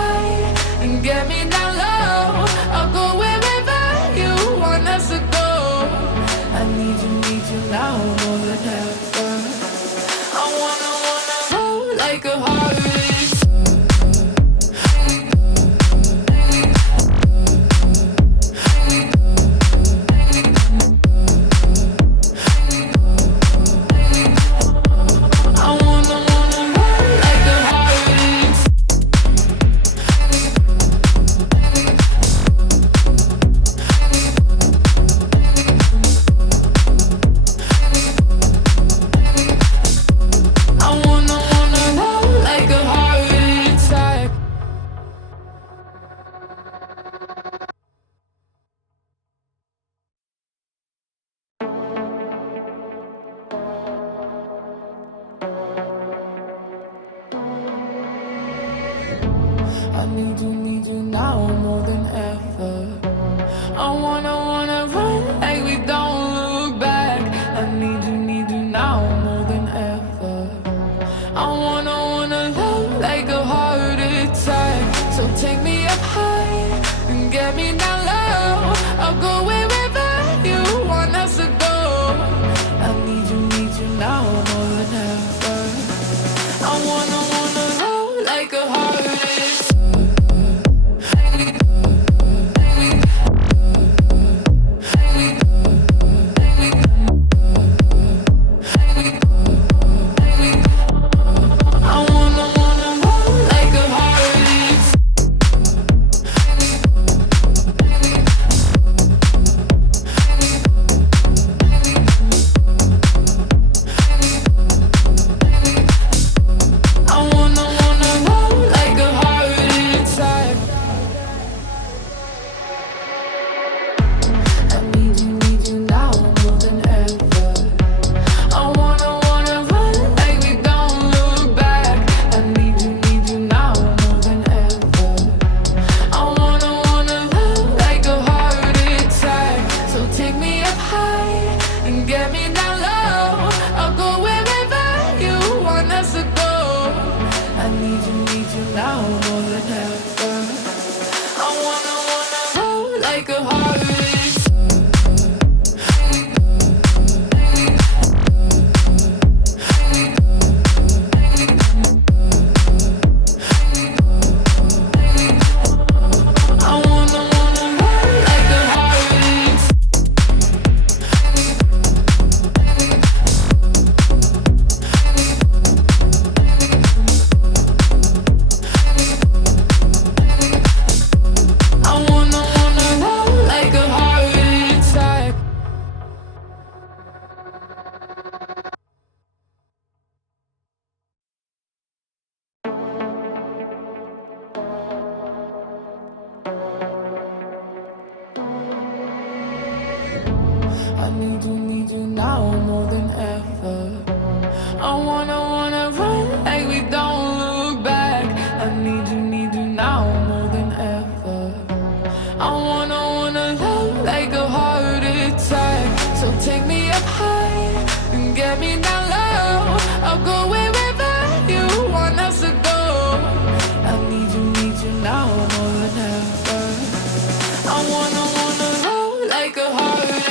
high and get me down low. I'll go wherever you want us to go. I need you now more than ever. I wanna roll like a heart. I need you now more than ever. I wanna run like we don't look back. I need you now more than ever. I wanna love like a heart attack. So take me up high and get me down low. I'll go wherever you want us to go. I need you now more than ever. I wanna love like a heart attack. Now more than ever. I wanna roll like a heart. I need you now more than ever. I wanna run like we don't look back. I need you now more than ever. I wanna love like a heart attack. So take me up high and get me down low. I'll go wherever you want us to go. I need you now more than ever. I wanna love like a heart attack.